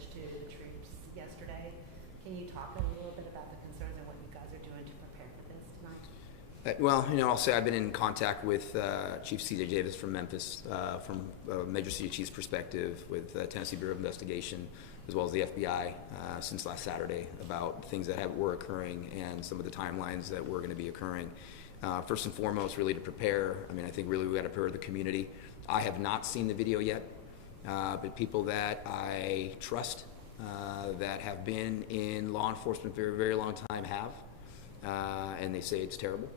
message to the troops yesterday. Can you talk a little bit about the concerns and what you guys are doing to prepare for this tonight? Well, I'll say I've been in contact with Chief C.J. Davis from Memphis, from a Major City Chief's perspective, with Tennessee Bureau of Investigation, as well as the FBI since last Saturday, about things that were occurring and some of the timelines that were going to be occurring. First and foremost, really to prepare. I think really we got to prepare the community. I have not seen the video yet, but people that I trust that have been in law enforcement for a very, very long time have, and they say it's terrible.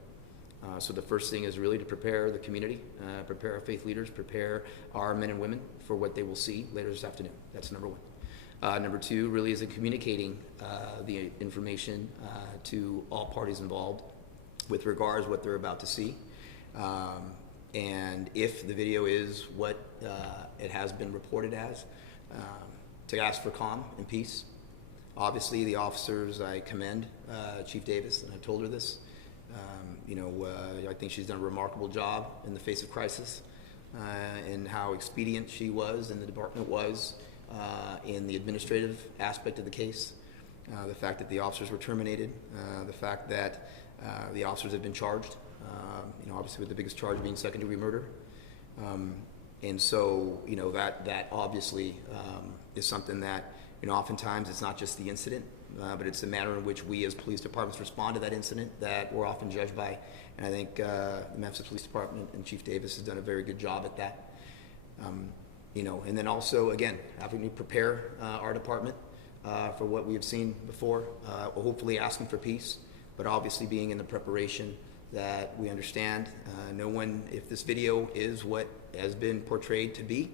So the first thing is really to prepare the community, prepare our faith leaders, prepare our men and women for what they will see later this afternoon. That's number one. Number two really is in communicating the information to all parties involved with regards to what they're about to see. And if the video is what it has been reported as, to ask for calm and peace. Obviously, the officers, I commend Chief Davis, and I've told her this. I think she's done a remarkable job in the face of crisis, and how expedient she was and the department was in the administrative aspect of the case. The fact that the officers were terminated, the fact that the officers have been charged, obviously with the biggest charge being second-degree murder. And so, that obviously is something that, oftentimes it's not just the incident, but it's the manner in which we as police departments respond to that incident that we're often judged by. And I think the Memphis Police Department and Chief Davis has done a very good job at that. And then also, again, having to prepare our department for what we have seen before, hopefully asking for peace, but obviously being in the preparation that we understand. No one, if this video is what has been portrayed to be,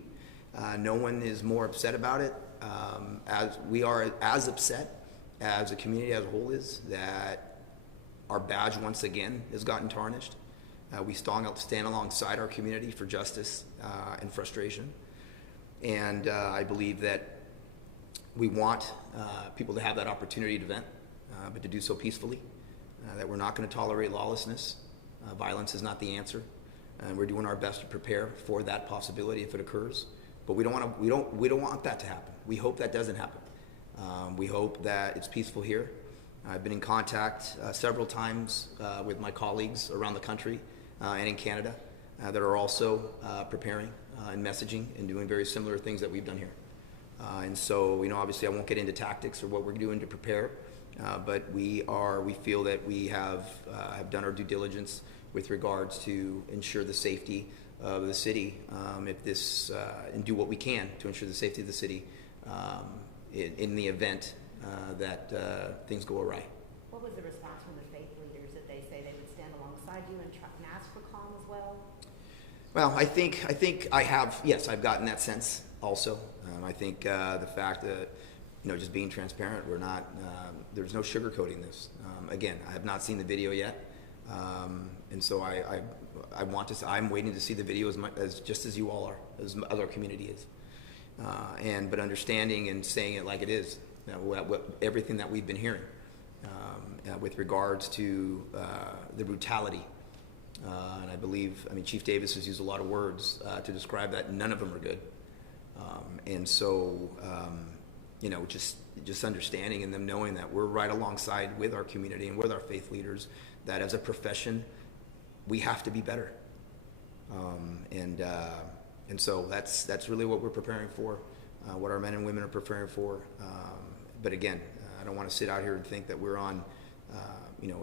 no one is more upset about it, as we are as upset as the community as a whole is, that our badge once again has gotten tarnished. We stand alongside our community for justice and frustration. And I believe that we want people to have that opportunity to vent, but to do so peacefully. That we're not going to tolerate lawlessness. Violence is not the answer, and we're doing our best to prepare for that possibility if it occurs. But we don't want that to happen. We hope that doesn't happen. We hope that it's peaceful here. I've been in contact several times with my colleagues around the country and in Canada that are also preparing and messaging and doing very similar things that we've done here. And so, obviously I won't get into tactics or what we're doing to prepare, but we feel that we have done our due diligence with regards to ensure the safety of the city, and do what we can to ensure the safety of the city in the event that things go awry. What was the response from the faith leaders? Did they say they would stand alongside you and ask for calm as well? Well, I think I have, yes, I've gotten that sense also. I think the fact that, just being transparent, we're not, there's no sugarcoating this. Again, I have not seen the video yet. And so I'm waiting to see the video just as you all are, as our community is. But understanding and saying it like it is, everything that we've been hearing with regards to the brutality. And I believe, Chief Davis has used a lot of words to describe that. None of them are good. And so, just understanding and them knowing that we're right alongside with our community and with our faith leaders, that as a profession, we have to be better. And so that's really what we're preparing for, what our men and women are preparing for. But again, I don't want to sit out here and think that we're on,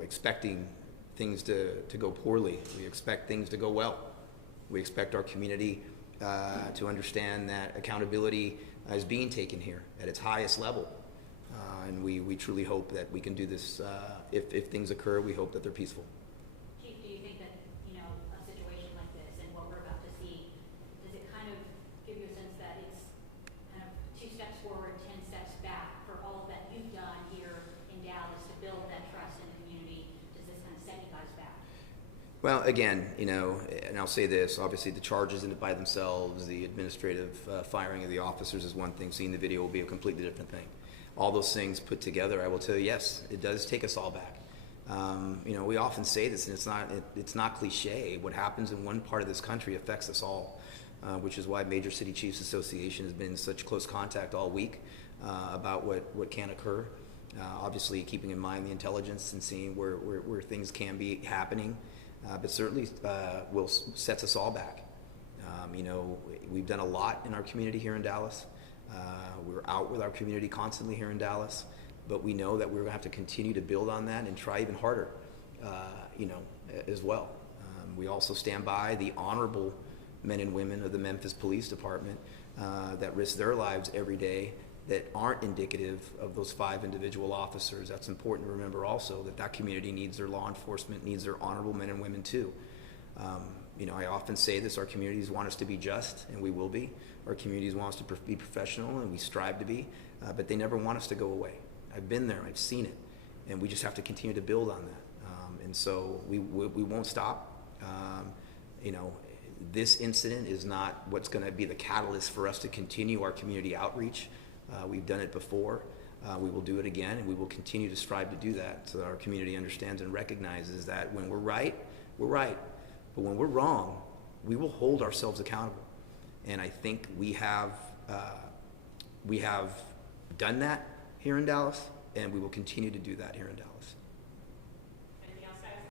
expecting things to go poorly. We expect things to go well. We expect our community to understand that accountability is being taken here at its highest level. And we truly hope that we can do this. If things occur, we hope that they're peaceful. Chief, do you think that, a situation like this and what we're about to see, does it kind of give you a sense that it's kind of 2 steps forward, 10 steps back for all that you've done here in Dallas to build that trust in the community? Does this kind of set you guys back? Well, again, and I'll say this, obviously the charges in it by themselves, the administrative firing of the officers is one thing. Seeing the video will be a completely different thing. All those things put together, I will tell you, yes, it does take us all back. We often say this, and it's not cliche. What happens in one part of this country affects us all, which is why Major City Chiefs Association has been in such close contact all week about what can occur. Obviously, keeping in mind the intelligence and seeing where things can be happening, but certainly sets us all back. You know, we've done a lot in our community here in Dallas. We're out with our community constantly here in Dallas, but we know that we're going to have to continue to build on that and try even harder, you know, as well. We also stand by the honorable men and women of the Memphis Police Department that risk their lives every day that aren't indicative of those 5 individual officers. That's important to remember also, that community needs their law enforcement, needs their honorable men and women too. You know, I often say this, our communities want us to be just, and we will be. Our communities want us to be professional, and we strive to be, but they never want us to go away. I've been there, I've seen it, and we just have to continue to build on that. And so we won't stop. You know, this incident is not what's going to be the catalyst for us to continue our community outreach. We've done it before. We will do it again, and we will continue to strive to do that so that our community understands and recognizes that when we're right, we're right. But when we're wrong, we will hold ourselves accountable. And I think we have done that here in Dallas, and we will continue to do that here in Dallas.